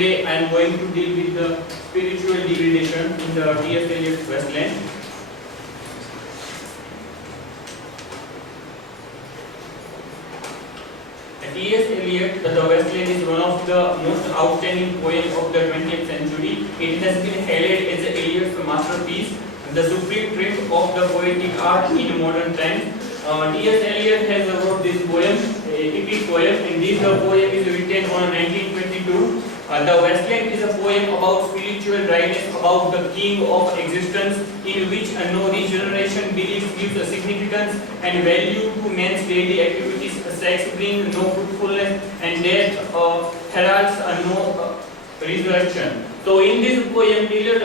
today I am going to deal with the spiritual degradation in the T.S. Eliot's Wasteland. T.S. Eliot, The Wasteland is one of the most outstanding poems of the 20th century. It has been hailed as Eliot's masterpiece, the supreme triumph of the poetic art in modern times. T.S. Eliot has wrote this poem, epic poem, and this poem is written on 1922. The Wasteland is a poem about spiritual dryness, about the king of existence, in which no regeneration belief gives a significance and value to man's daily activities. Sex brings no fruitfulness, and death heralds no resurrection. So in this poem, T.S.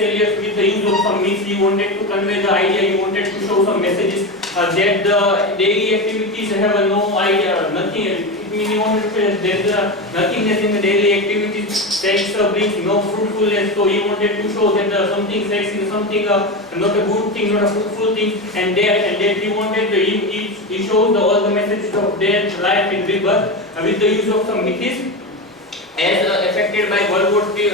Eliot, with the use of some myths, he wanted to convey the idea, he wanted to show some messages that the daily activities have no idea, nothing. It means he wanted to say there is nothingness in the daily activities. Sex brings no fruitfulness. So he wanted to show that something sex is something not a good thing, not a fruitful thing, and death he wanted to, he shows all the messages of death, life, and rebirth with the use of some myths. As affected by World War II,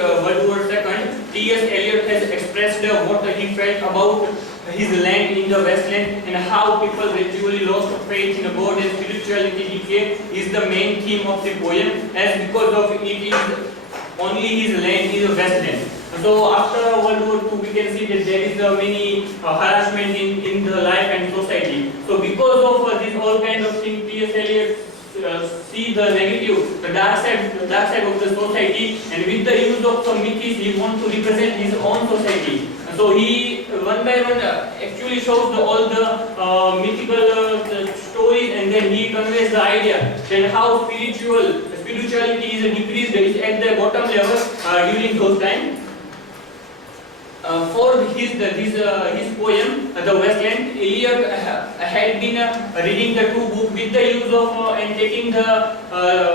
T.S. Eliot has expressed what he felt about his land in the Wasteland and how people gradually lost faith in God and spirituality decay is the main theme of the poem, as because of it is only his land is a wasteland. So after World War II, we can see that there is many harassment in the life and society. So because of this all kind of thing, T.S. Eliot see the negative, the dark side of the society, and with the use of some myths, he wants to represent his own society. So he one by one actually shows all the mythical stories, and then he conveys the idea that how spirituality is decreased is at the bottom level during those times. For his poem, The Wasteland, Eliot had been reading the two books with the use of and taking the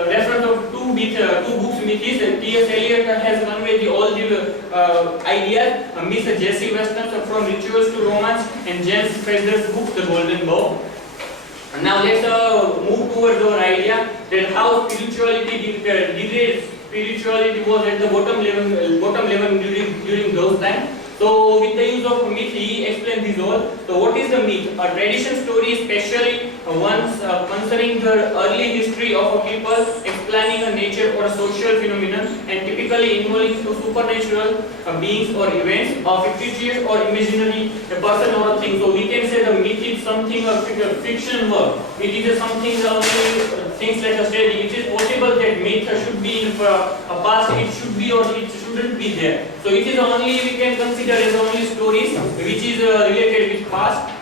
reference of two books myths. T.S. Eliot has conveyed all the ideas. Miss Jessie Weston's From Rituals to Romance and James Fraser's book, The Golden Bough. Now let's move towards our idea that how spirituality degrades. Spirituality was at the bottom level during those times. So with the use of myth, he explained this all. So what is the myth? A tradition story, especially ones concerning the early history of a people, explaining a nature or a social phenomenon, and typically involving supernatural beings or events, or fictitious or imaginary, a person or a thing. So we can say the myth is something of fiction work. It is something things like a study. It is possible that myth should be in a past. It should be or it shouldn't be there. So it is only we can consider as only stories which is related with past.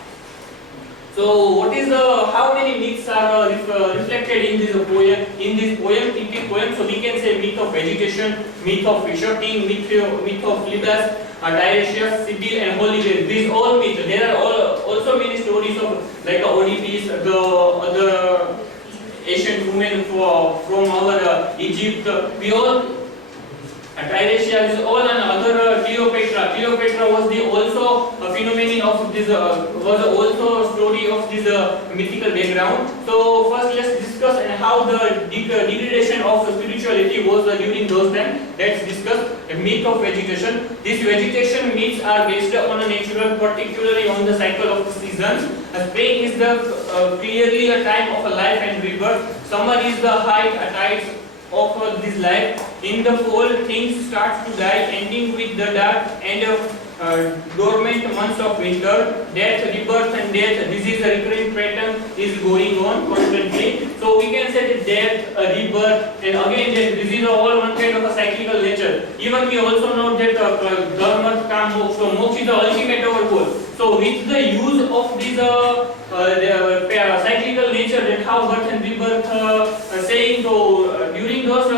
So what is how many myths are reflected in this poem? Epic poem. So we can say myth of vegetation, myth of Fisher-King, myth of Libas, Tiresias, Sibyl, and Holy. These all myths. There are also many stories of like Oedipus, the other ancient women from our Egypt. We all Tiresias is all another Cleopatra. Cleopatra was also a phenomenon of this was also a story of this mythical background. So first let's discuss and how the degradation of spirituality was during those times. Let's discuss the myth of vegetation. These vegetation myths are based on a natural, particularly on the cycle of the seasons. Spring is the clearly a time of a life and rebirth. Summer is the height, tides of this life. In the fall, things start to die, ending with the dark and dormant months of winter. Death, rebirth, and death. This is a recurring pattern is going on constantly. So we can say that death, rebirth, and again death. This is all one kind of a cyclical nature. Even we also know that dharma, kam, moksha. So moksha is the ultimate our goal. So with the use of this cyclical nature, that how birth and rebirth saying, so during those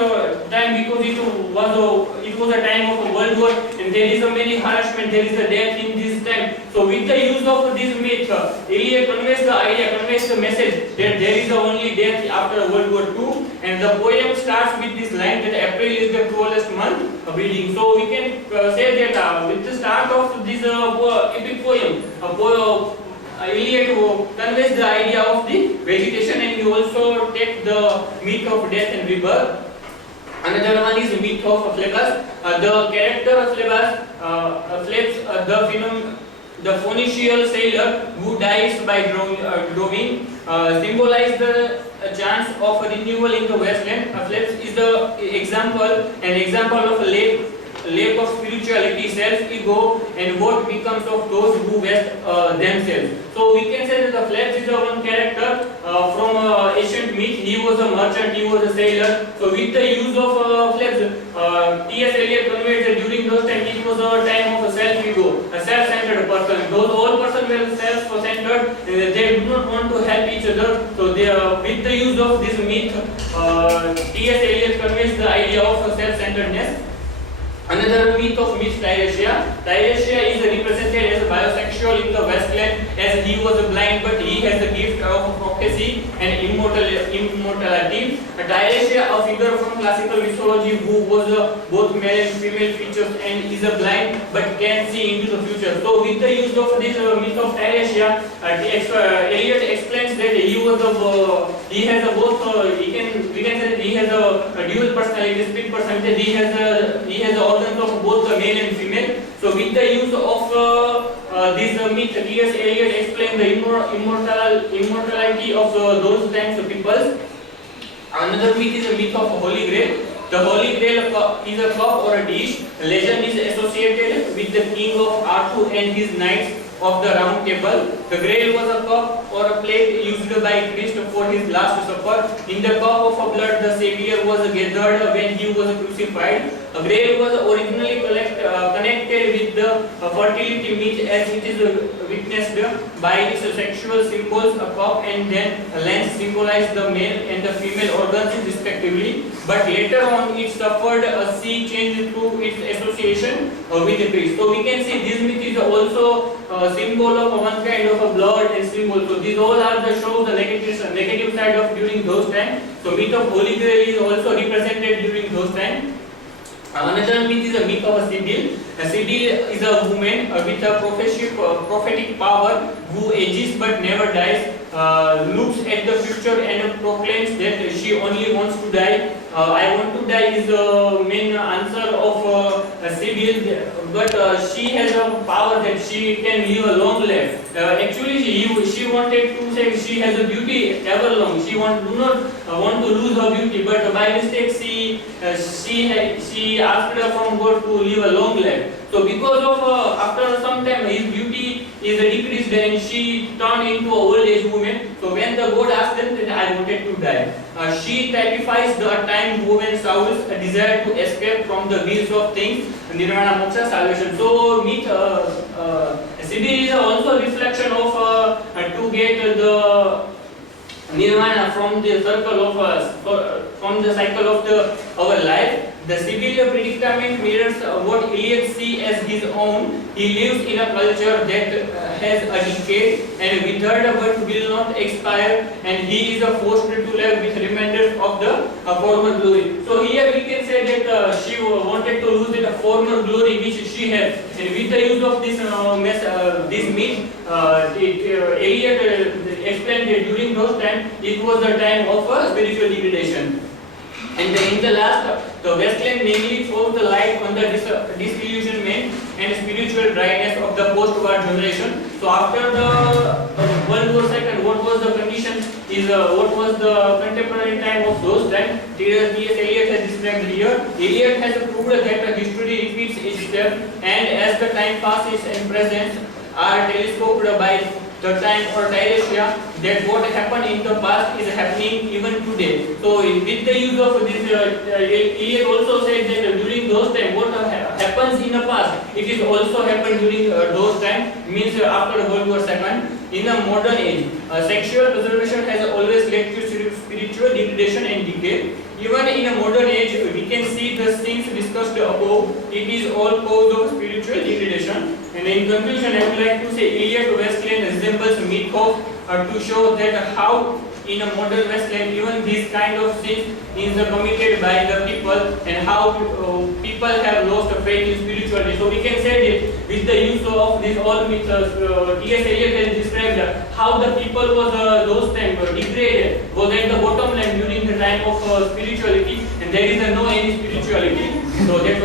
time, because it was a time of a world war, and there is a many harassment, there is a death in this time. So with the use of this myth, Eliot conveys the idea, conveys the message that there is only death after World War II, and the poem starts with this line that April is the cruelest month of reading. So we can say that with the start of this epic poem, Eliot conveys the idea of the vegetation, and he also take the myth of death and rebirth. Another one is myth of Phlebas. The character of the Phoenician sailor who dies by drowning, symbolize the chance of renewal in the wasteland. Phlebas is an example of a lack of spirituality, self-ego, and what becomes of those who waste themselves. So we can say that the Phlebas is one character from ancient myth. He was a merchant, he was a sailor. So with the use of Phlebas, T.S. Eliot conveyed that during those times it was a time of a self-ego, a self-centered person. Those all persons were self-centered, they do not want to help each other. So they, with the use of this myth, T.S. Eliot conveys the idea of self-centeredness. Another myth of Miss Tiresias. Tiresias is represented as a bisexual in the Westland, as he was blind but he has the gift of prophecy and immortality. Tiresias, a figure from classical mythology who was both male and female features and is blind but can see into the future. So with the use of this myth of Tiresias, Eliot explains that he was we can say that he has a dual personality, split personality. He has the organs of both the male and female. So with the use of this myth, T.S. Eliot explained the immortality of those times of people. Another myth is a myth of Holy Grail. The Holy Grail is a cup or a dish. Legend is associated with the king of Arthur and his knights of the Round Table. The Grail was a cup or a plate used by Christ for his last supper. In the cup of blood, the Savior was gathered when he was crucified. A Grail was originally connected with the fertility myth, as it is witnessed by its sexual symbols. A cup and then a lens symbolized the male and the female organs respectively. But later on, it suffered a sea change through its association with Christ. So we can see this myth is also symbol of one kind of a blood and symbol. So these all are the shows the negative side of during those times. So myth of Holy Grail is also represented during those times. Another myth is a myth of a Sibyl. A Sibyl is a woman with a prophetic power who ages but never dies, looks at the future and proclaims that she only wants to die. I want to die is the main answer of Sibyl, but she has a power that she can live a long life. Actually, she wanted to say she has a beauty ever long. She do not want to lose her beauty, but by mistake she asked from God to live a long life. So because of after some time his beauty is decreased and she turned into an old age woman. So when the God asked them that I wanted to die, she typifies the time woman Saul's desire to escape from the wheels of things, nirvana, moksha, salvation. So myth Sibyl is also a reflection of to get the nirvana from the circle of from the cycle of our life. The Sibyl predicament mirrors what Eliot sees as his own. He lives in a culture that has a decay and withered but will not expire, and he is forced to live with reminders of the former glory. So here we can say that she wanted to lose the former glory which she had, and with the use of this myth, Eliot explained that during those times it was a time of spiritual degradation. And in the last, the Westland mainly throws the light on the disillusionment and spiritual dryness of the post-war generation. So after the World War II, what was the condition is what was the contemporary time of those times. T.S. Eliot has described here. Eliot has proved that history repeats itself, and as the time passes and presents are telescoped by the time or Tiresias, that what happened in the past is happening even today. So with the use of this, Eliot also said that during those times, what happens in the past, it is also happened during those times, means after World War II. In the modern age, sexual preservation has always led to spiritual degradation and decay. Even in a modern age, we can see the things discussed above. It is all cause of spiritual degradation. And in conclusion, I would like to say Eliot Westland resembles myth of to show that how in a modern wasteland, even this kind of sins is committed by the people, and how people have lost faith in spirituality. So we can say that with the use of this all methods, T.S. Eliot has described how the people was those time degraded, was at the bottom line during the time of spirituality, and there is no any spirituality. So that's